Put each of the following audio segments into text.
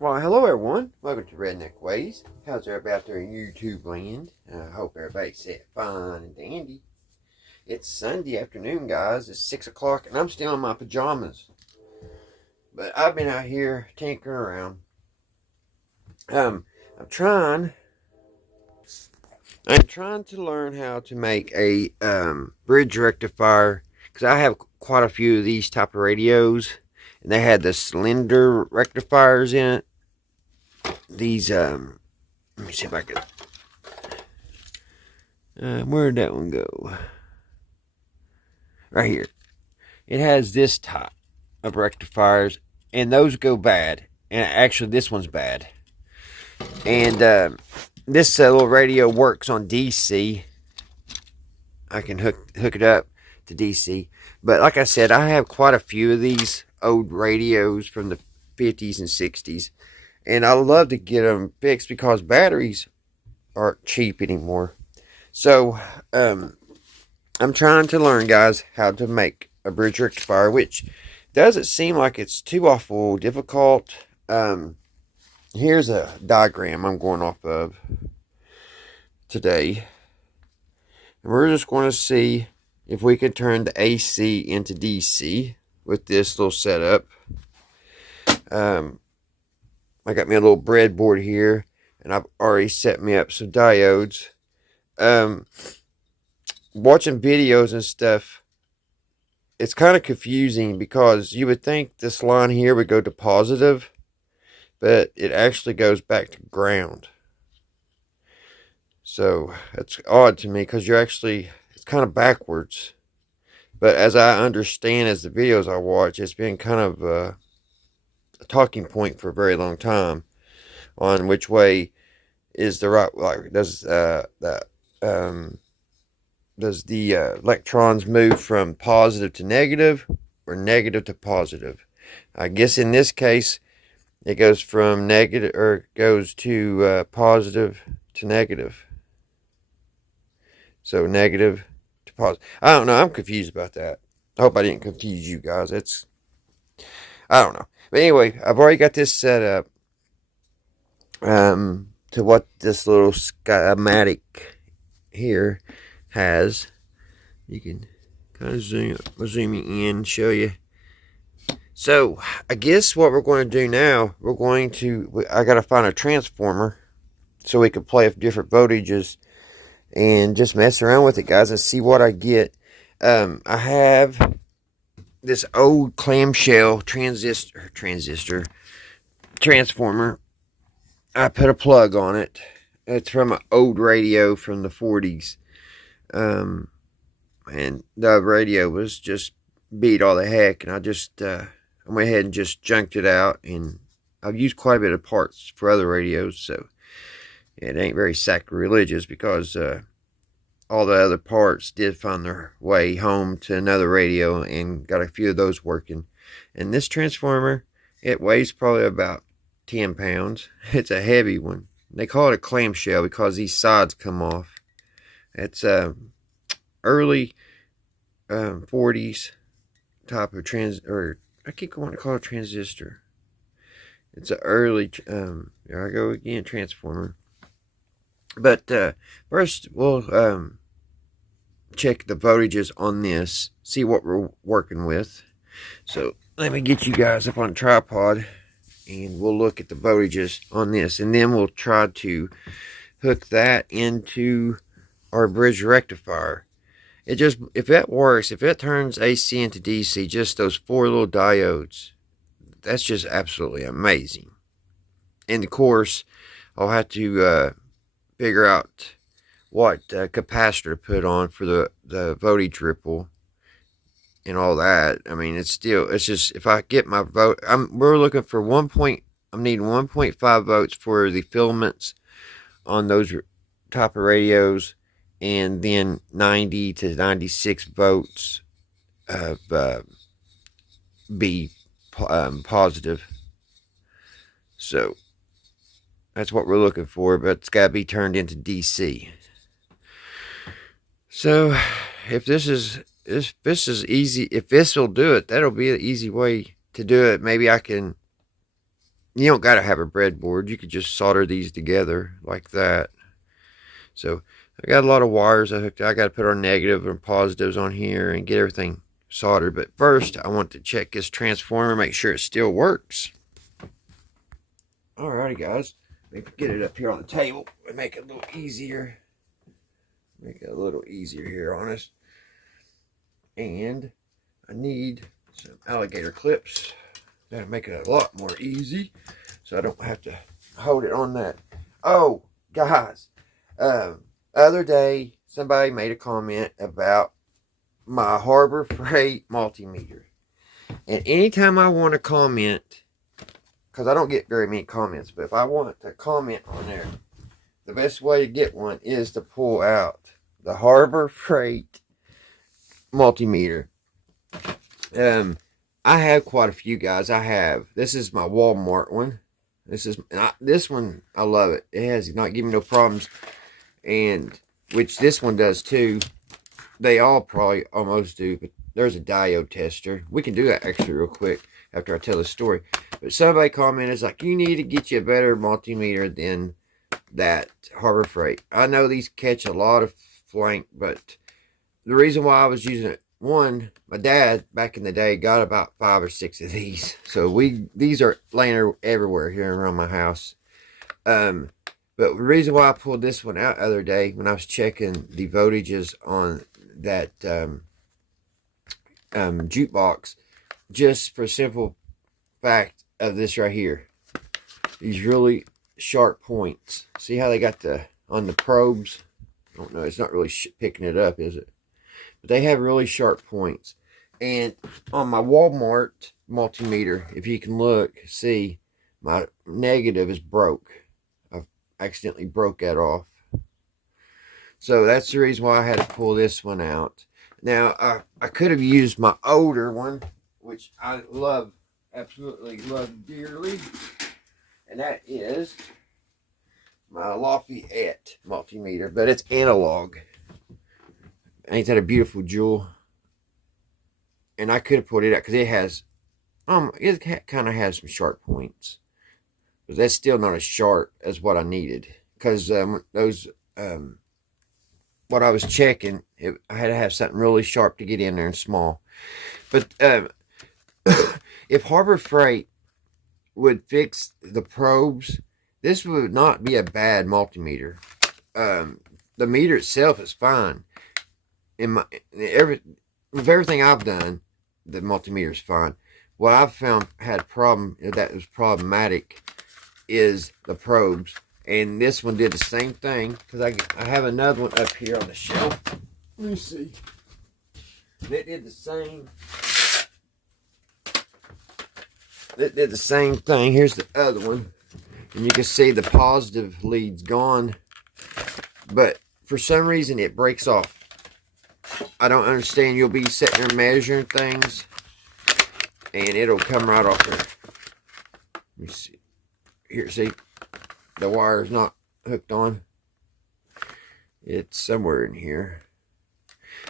Well, hello everyone. Welcome to Redneck Ways. How's everybody out there in YouTube land? I hope everybody's set fine and dandy. It's Sunday afternoon, guys. It's 6 o'clock and I'm still in my pajamas. But I've been out here tinkering around. I'm trying to learn how to make a bridge rectifier, because I have quite a few of these type of radios, and they had the cylinder rectifiers in it. These let me see if I can where'd that one go? Right here. It has this type of rectifiers, and those go bad, and actually this one's bad. And this little radio works on DC. I can hook it up to DC, but like I said, I have quite a few of these old radios from the 50s and 60s, and I love to get them fixed because batteries aren't cheap anymore. So I'm trying to learn, guys, how to make a bridge rectifier, which doesn't seem like it's too awful difficult. Here's a diagram I'm going off of today, and we're just going to see if we can turn the AC into DC with this little setup. I got me a little breadboard here, and I've already set me up some diodes. Watching videos and stuff, it's kind of confusing because you would think this line here would go to positive, but it actually goes back to ground. So that's odd to me because it's kind of backwards. But as I understand, as the videos I watch, it's been kind of a talking point for a very long time on which way is the right. Like, does the electrons move from positive to negative or negative to positive? I guess in this case, it goes from negative, or goes to positive to negative. So negative to positive. I don't know. I'm confused about that. I hope I didn't confuse you guys. I don't know. But anyway, I've already got this set up to what this little schematic here has. You can kind of zoom in and show you. So I guess what we're going to do now, I got to find a transformer so we can play with different voltages and just mess around with it, guys, and see what I get. I have this old clamshell transistor transformer. I put a plug on it. It's from an old radio from the 40s. And the radio was just beat all the heck, and I went ahead and just junked it out, and I've used quite a bit of parts for other radios, so it ain't very sacrilegious because all the other parts did find their way home to another radio, and got a few of those working. And this transformer, it weighs probably about 10 pounds. It's a heavy one. They call it a clamshell because these sides come off. It's early 40s type of I keep going to call it transistor. It's an early, there I go again, transformer. But first, we'll check the voltages on this, see what we're working with. So let me get you guys up on a tripod, and we'll look at the voltages on this, and then we'll try to hook that into our bridge rectifier. If that works, if it turns AC into DC, just those 4 little diodes, that's just absolutely amazing. And of course, I'll have to figure out what capacitor to put on for the voltage ripple and all that. I mean, it's just, if I get my vote, we're looking for I'm needing 1.5 volts for the filaments on those type of radios, and then 90 to 96 volts of B positive. So that's what we're looking for, but it's got to be turned into DC. So if this is easy, if this will do it, that'll be an easy way to do it. Maybe I can You don't got to have a breadboard. You could just solder these together like that. So I got a lot of wires I hooked. I got to put our negative and positives on here and get everything soldered. But first, I want to check this transformer, make sure it still works. Alrighty, guys. Maybe get it up here on the table and make it a little easier. Make it a little easier here on us. And I need some alligator clips. That'll make it a lot more easy, so I don't have to hold it on that. Oh, guys. Other day, somebody made a comment about my Harbor Freight multimeter. And anytime I want to comment, because I don't get very many comments, but if I want to comment on there, the best way to get one is to pull out the Harbor Freight multimeter. I have quite a few, guys. This is my Walmart one. This one, I love it. It has not given me no problems, and which this one does too. They all probably almost do, but there's a diode tester. We can do that actually real quick after I tell the story. But somebody commented, it's like, you need to get you a better multimeter than that Harbor Freight. I know these catch a lot of flank, but the reason why I was using it, one, my dad back in the day got about 5 or 6 of these, so these are laying everywhere here around my house. But the reason why I pulled this one out the other day when I was checking the voltages on that jukebox, just for simple fact of this right here, these really sharp points. See how they got on the probes? I don't know, it's not really picking it up, is it? But they have really sharp points. And on my Walmart multimeter, if you can look, see, my negative is broke. I've accidentally broke that off. So that's the reason why I had to pull this one out. Now, I could have used my older one, which I love, absolutely love dearly. And that is my Lafayette multimeter, but it's analog. Ain't that a beautiful jewel? And I could have put it out because it kind of has some sharp points, but that's still not as sharp as what I needed. Because what I was checking, I had to have something really sharp to get in there and small. But if Harbor Freight would fix the probes, this would not be a bad multimeter. The meter itself is fine. With everything I've done, the multimeter is fine. What I've found had a problem that was problematic is the probes, and this one did the same thing. Because I have another one up here on the shelf. Let me see. It did the same. It did the same thing. Here's the other one, and you can see the positive lead's gone, but for some reason it breaks off. I don't understand. You'll be sitting there measuring things, and it'll come right off there. Let me see. Here, see? The wire's not hooked on. It's somewhere in here.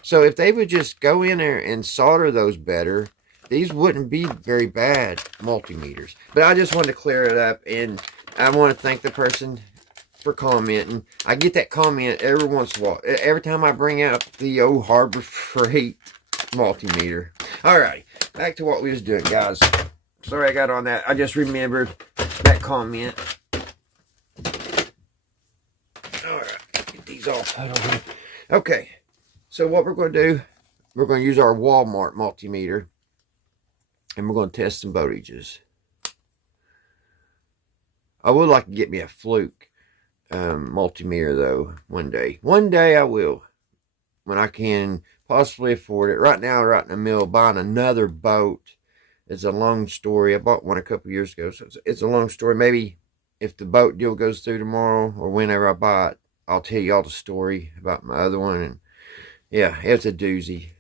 So if they would just go in there and solder those better, these wouldn't be very bad multimeters. But I just wanted to clear it up, and I want to thank the person for commenting. I get that comment every once in a while. Every time I bring out the old Harbor Freight multimeter. Alright, back to what we was doing, guys. Sorry I got on that. I just remembered that comment. Alright, get these all put on. Okay, so what we're going to do, we're going to use our Walmart multimeter, and we're going to test some voltages. I would like to get me a Fluke multimeter though one day I will, when I can possibly afford it. Right now, right in the middle of buying another boat. It's a long story. I bought one a couple years ago, so it's a long story. Maybe if the boat deal goes through tomorrow, or whenever I buy it, I'll tell you all the story about my other one. And yeah, it's a doozy,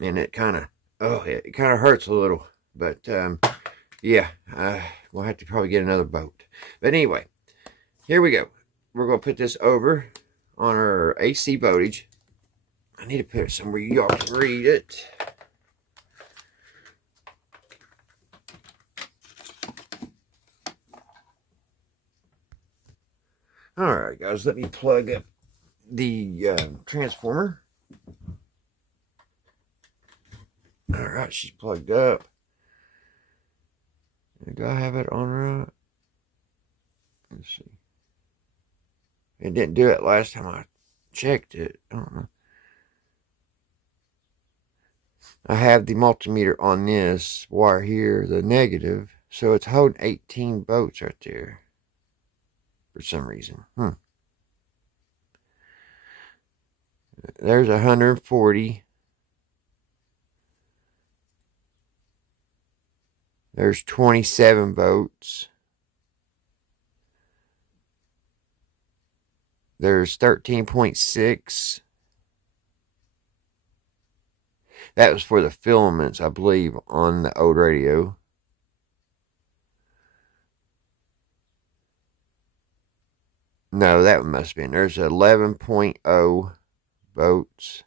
and it kind of hurts a little, but yeah, we'll have to probably get another boat. But anyway, here we go. We're going to put this over on our AC voltage. I need to put it somewhere y'all can read it. Alright guys, let me plug up the transformer. Alright, she's plugged up. Do I have it on right? Let's see. It didn't do it last time I checked it. I don't know. I have the multimeter on this wire here, the negative, so it's holding 18 volts right there for some reason. There's 140. There's 27 volts. There's 13.6. That was for the filaments, I believe, on the old radio. No, that must have been. There's 11.0 volts.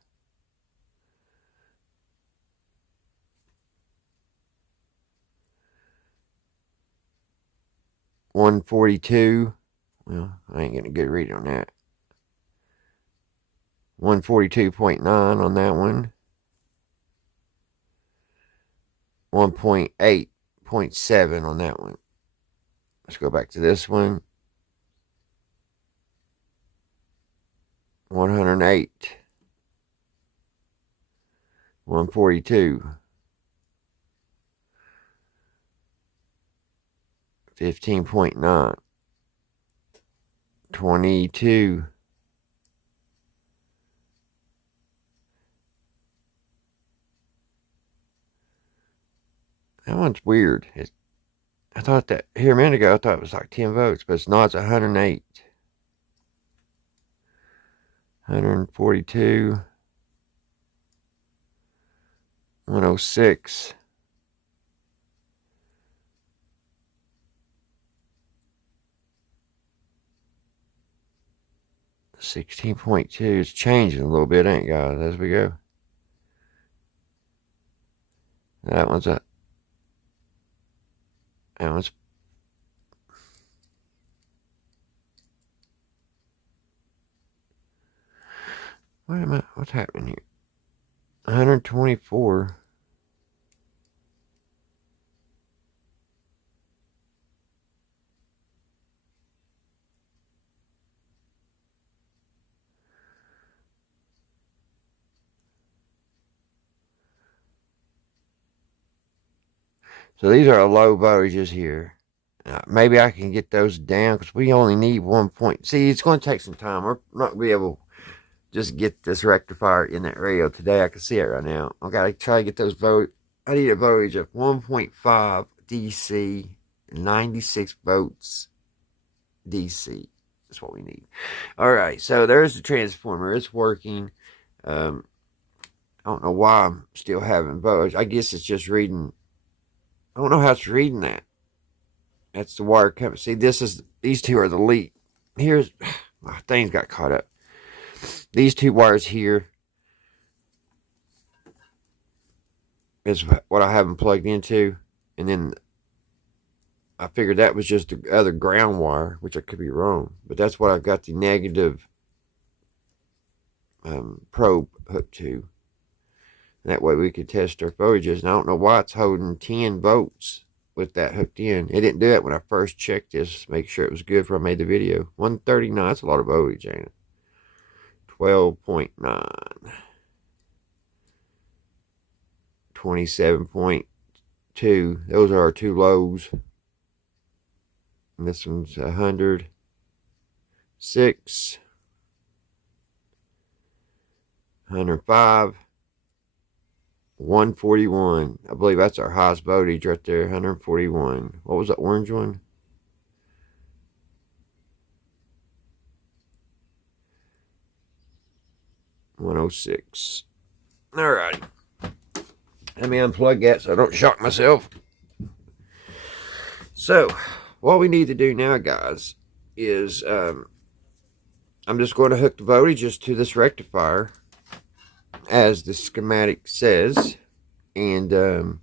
$142. Well, I ain't getting a good reading on that. 142.9 on that one. 1.8.7 on that one. Let's go back to this one. 108. 142. 15.9. 22. That one's weird. I thought that here a minute ago, I thought it was like 10 volts, but it's not. It's 108. 142. 106. 16.2. It's changing a little bit, ain't it, guys, as we go. That one's a. That one's. What am I? What's happening here? 124. So these are low voltages here. Maybe I can get those down because we only need 1 point. See, it's going to take some time. We're not going to be able to just get this rectifier in that radio today. I can see it right now. I got to try to get those volts. I need a voltage of 1.5 DC, 96 volts DC. That's what we need. All right, so there's the transformer. It's working. I don't know why I'm still having voltage. I guess it's just reading. I don't know how it's reading that. That's the wire coming. See, these two are the lead. Here's, my things got caught up. These two wires here is what I have them plugged into. And then I figured that was just the other ground wire, which I could be wrong. But that's what I've got the negative probe hooked to. That way we could test our voltages. And I don't know why it's holding 10 volts with that hooked in. It didn't do it when I first checked this to make sure it was good before I made the video. 139, that's a lot of voltage, ain't it? 12.9. 27.2. Those are our two lows. And this one's 100. 6. 105. 141. I believe that's our highest voltage right there. 141. What was the orange one? $106. Alrighty. Let me unplug that so I don't shock myself. So, what we need to do now, guys, is I'm just going to hook the voltages to this rectifier, as the schematic says, and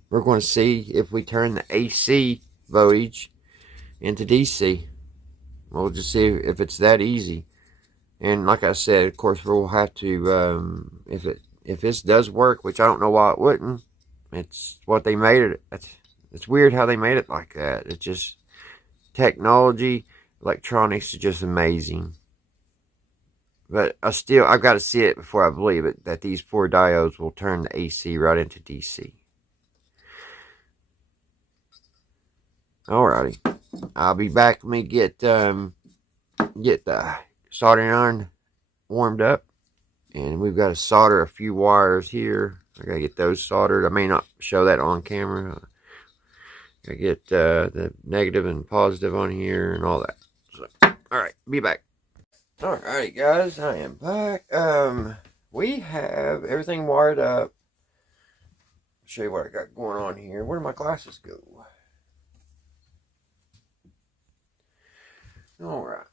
we're going to see if we turn the AC voltage into DC. We'll just see if it's that easy. And like I said, of course, we'll have to, if this does work, which I don't know why it wouldn't. It's what they made it. It's weird how they made it like that. It's just technology, electronics is just amazing. But I've got to see it before I believe it, that these 4 diodes will turn the AC right into DC. Alrighty. I'll be back. Let me get the soldering iron warmed up. And we've got to solder a few wires here. I got to get those soldered. I may not show that on camera. I get the negative and positive on here and all that. So, alright, be back. Alrighty, guys, I am back. We have everything wired up. I'll show you what I got going on here. Where do my glasses go? Alright.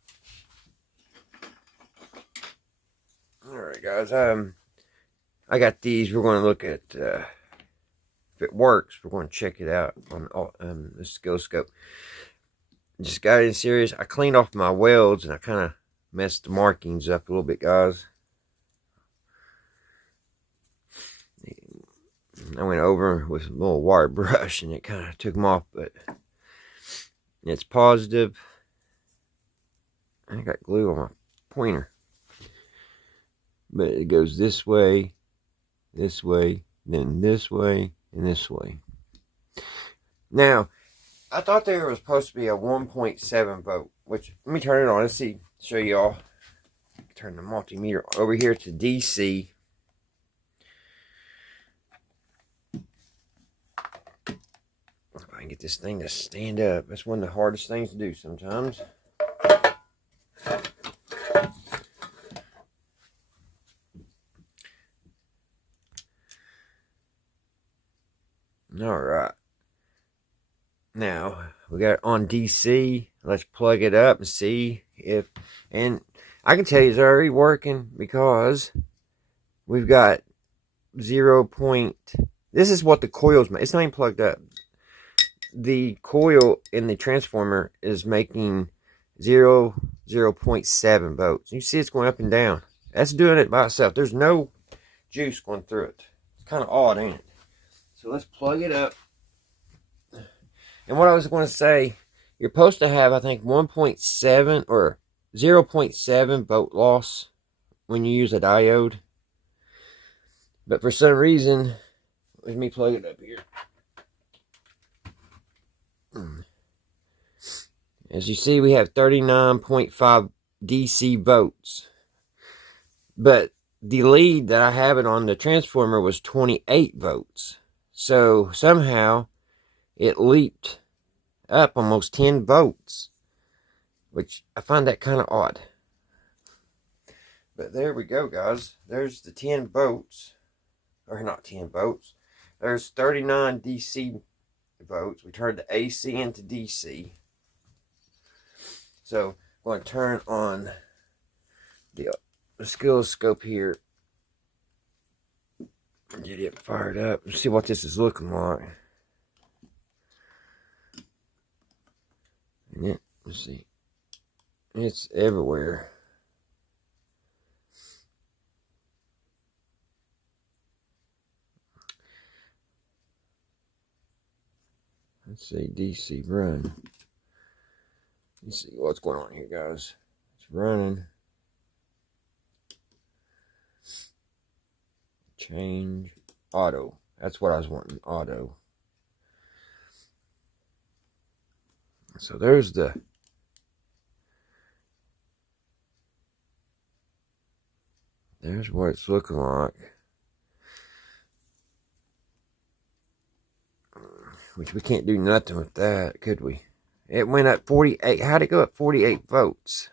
Alright, guys. I got these. We're going to look at if it works. We're going to check it out on the oscilloscope. Just got in serious. I cleaned off my welds and I kind of messed the markings up a little bit, guys. I went over with a little wire brush and it kind of took them off, but it's positive. I got glue on my pointer, but it goes this way, then this way, and this way. Now, I thought there was supposed to be a 1.7 volt, which, let me turn it on. Let's see, show y'all. Turn the multimeter over here to DC. If I can get this thing to stand up. That's one of the hardest things to do sometimes. Alright. Now, we got it on DC. Let's plug it up and see if... And I can tell you it's already working because we've got 0. This is what the coil's making. It's not even plugged up. The coil in the transformer is making 0.7 volts. You see it's going up and down. That's doing it by itself. There's no juice going through it. It's kind of odd, ain't it? So let's plug it up. And what I was going to say, you're supposed to have, I think, 1.7 or 0.7 volt loss when you use a diode. But for some reason, let me plug it up here. As you see, we have 39.5 DC volts. But the lead that I have it on the transformer was 28 volts. So somehow it leaped up almost 10 volts, which I find that kind of odd. But there we go, guys. There's the 10 volts, or not 10 volts. There's 39 DC volts. We turned the AC into DC. So I'm going to turn on the oscilloscope here. Get it fired up and see what this is looking like. And let's see. It's everywhere. Let's see, DC run. Let's see what's going on here, guys. It's running. Change auto. That's what I was wanting, auto. So there's the there's what it's looking like. Which we can't do nothing with that, could we? It went up 48. How'd it go up 48 volts?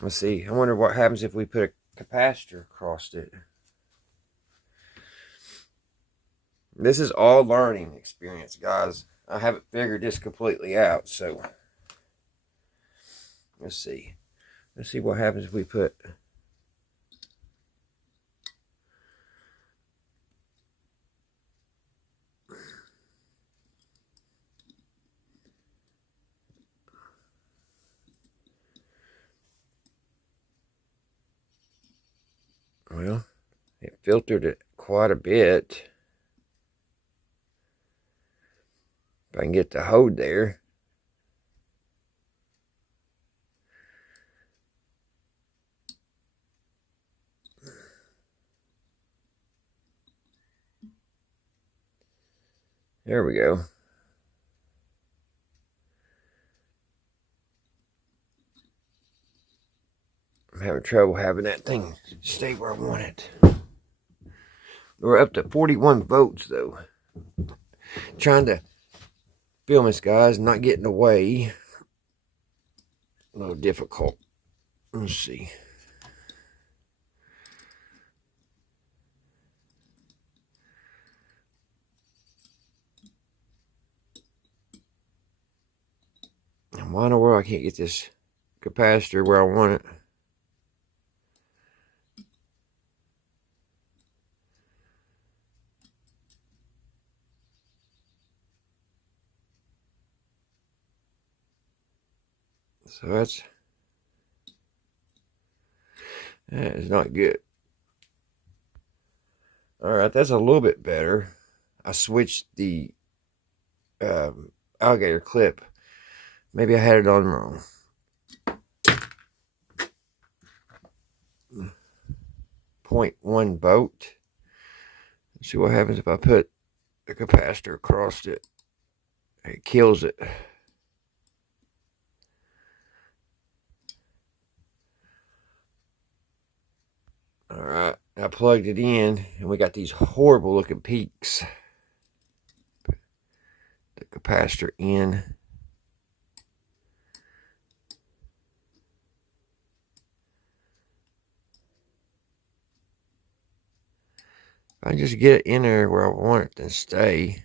Let's see. I wonder what happens if we put a capacitor across it. This is all learning experience, guys. I haven't figured this completely out, so let's see. Let's see what happens if we put Well, it filtered it quite a bit. If I can get the hold there. There we go. I'm having trouble having that thing stay where I want it. We're up to 41 volts though. Trying to film this, guys, not getting away. A little difficult. Let's see. And why in the world I can't get this capacitor where I want it? So that is not good. Alright, that's a little bit better. I switched the alligator clip. Maybe I had it on wrong. 0.1 volt. Let's see what happens if I put the capacitor across it. It kills it. Alright, I plugged it in and we got these horrible looking peaks. Put the capacitor in. If I just get it in there where I want it to stay.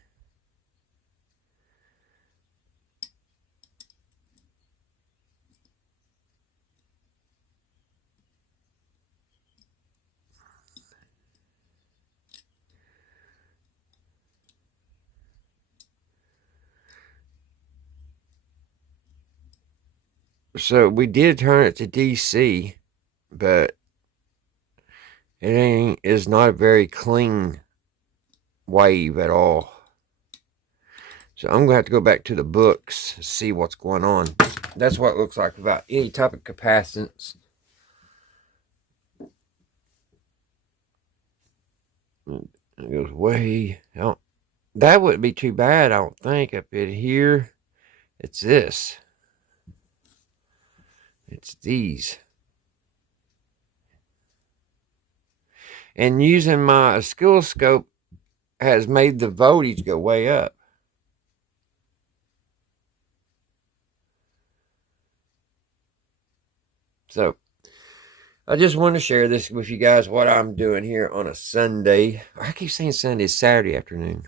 So we did turn it to DC, but it is not a very clean wave at all. So I'm going to have to go back to the books to see what's going on. That's what it looks like about any type of capacitance. It goes way out. That wouldn't be too bad, I don't think. Up in here, it's this. It's these. And using my oscilloscope has made the voltage go way up. So, I just want to share this with you guys, what I'm doing here on a Sunday. I keep saying Sunday, Saturday afternoon.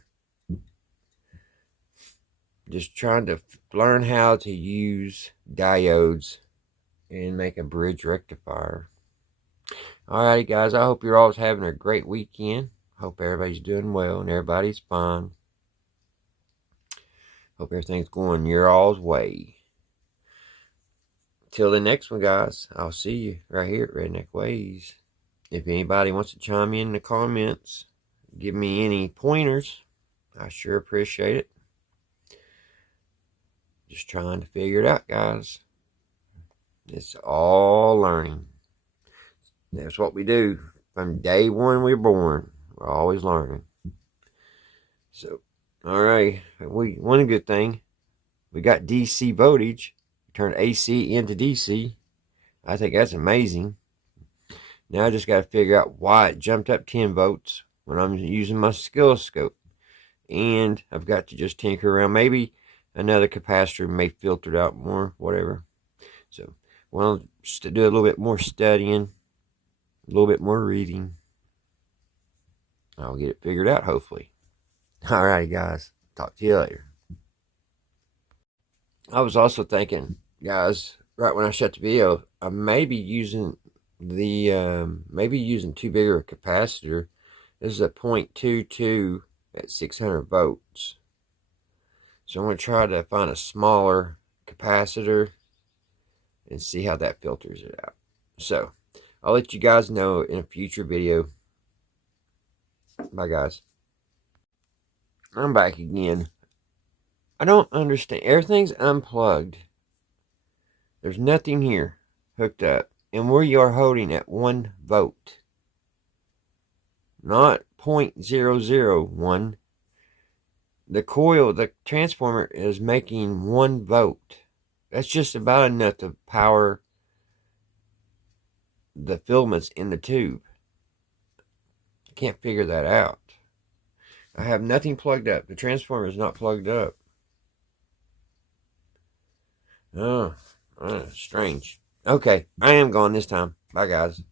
Just trying to learn how to use diodes and make a bridge rectifier. Alrighty, guys, I hope you're all having a great weekend. Hope everybody's doing well and everybody's fine. Hope everything's going your all's way. Till the next one, guys, I'll see you right here at Redneck Ways. If anybody wants to chime in the comments, give me any pointers, I sure appreciate it. Just trying to figure it out, guys. It's all learning. That's what we do. From day one we're born, we're always learning. So, alright, one good thing, we got DC voltage. Turned AC into DC. I think that's amazing. Now I just got to figure out why it jumped up 10 volts when I'm using my oscilloscope. And I've got to just tinker around. Maybe another capacitor may filter it out more, whatever. So, well, just to do a little bit more studying, a little bit more reading. I'll get it figured out, hopefully. Alright, guys. Talk to you later. I was also thinking, guys, right when I shut the video, I may be using too big of a capacitor. This is a 0.22 at 600 volts. So I'm going to try to find a smaller capacitor and see how that filters it out. So I'll let you guys know in a future video. Bye, guys. I'm back again. I don't understand. Everything's unplugged. There's nothing here hooked up. And we are holding at 1 volt. Not 0.001. The coil, the transformer is making 1 volt. That's just about enough to power the filaments in the tube. I can't figure that out. I have nothing plugged up. The transformer is not plugged up. Oh, strange. Okay, I am gone this time. Bye, guys.